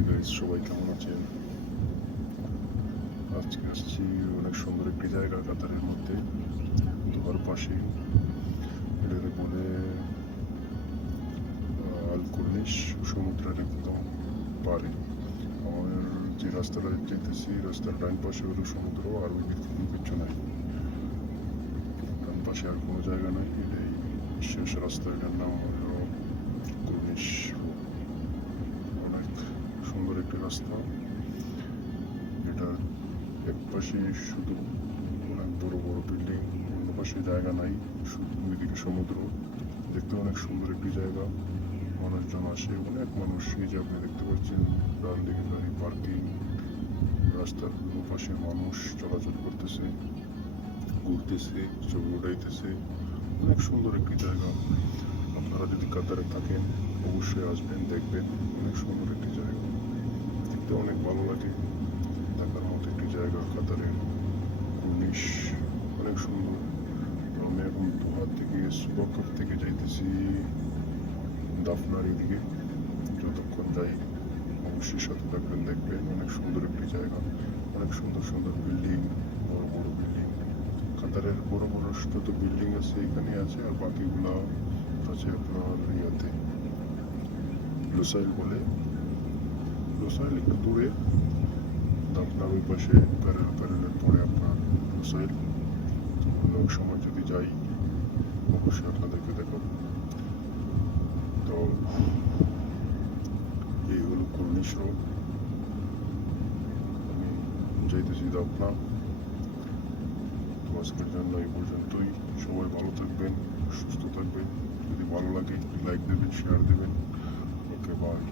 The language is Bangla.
হাই গাইস, সবাই কেমন আছেন? আজকে আসছি অনেক সুন্দর একটি জায়গা কাতারের মধ্যে, দোহার পাশে। এটাকে বলে আল কর্নিশ, সমুদ্রের একদম পাড়ে। আমার যে রাস্তাটা যেতেছি, রাস্তার ডান পাশে হলো সমুদ্র, আর ওই দিকে কোনো কিছু নাই। ডান পাশে আর কোনো জায়গা নাই। এটাই শেষ রাস্তা। এটার নাম হলো কর্নিশ রোড। অনেক সুন্দর একটি রাস্তা। এটার এক পাশে শুধু অনেক বড় বড় বিল্ডিং, অন্য পাশে জায়গা নাই, শুধু ওইদিকে সমুদ্র। দেখতে অনেক সুন্দর একটি জায়গা। মানুষজন আসে, অনেক মানুষ। এই যে আপনি দেখতে পাচ্ছেন, ডান দিকে গাড়ি পার্কিং, রাস্তার দুনো পাশে মানুষ চলাচল করতেছে, ঘুরতেছে, ছবি উঠাইতেছে। অনেক সুন্দর একটি জায়গা। আপনারা যদি কাতারে থাকেন অবশ্যই আসবেন, দেখবেন। অনেক সুন্দর একটি জায়গা, দেখতে অনেক ভালো লাগে। দেখার মতো একটি জায়গা কাতারের কর্নিশ, অনেক সুন্দর। আমি এখন দোহা থেকে সুবাকর থেকে যাইতেছি দাফনার এদিকে। যতক্ষণ যাই অবশ্যই সাথে থাকবেন, দেখবেন। অনেক সুন্দর একটি জায়গা, অনেক সুন্দর সুন্দর বিল্ডিং, বড় বড় বিল্ডিং। কাতারের বড় বড় যত বিল্ডিং আছে এখানে আছে, আর বাকিগুলা আছে আপনার ইয়াতে, লুসাইল বলে। লুসাইল একটু দূরে, দাফনার ওই পাশে প্যারেলের পরে আপনার লুসাইল। তো অন্য সময় যদি যাই অবশ্যই আপনাদেরকে দেখাবো। তো এই হলো কর্নিশ রোড। আমি যাইতেছি দাফনা। তো আজকের জন্য এই পর্যন্তই। সবাই ভালো থাকবেন, সুস্থ থাকবেন। যদি ভালো লাগে লাইক দেবেন, শেয়ার দেবেন। ওকে, বাই।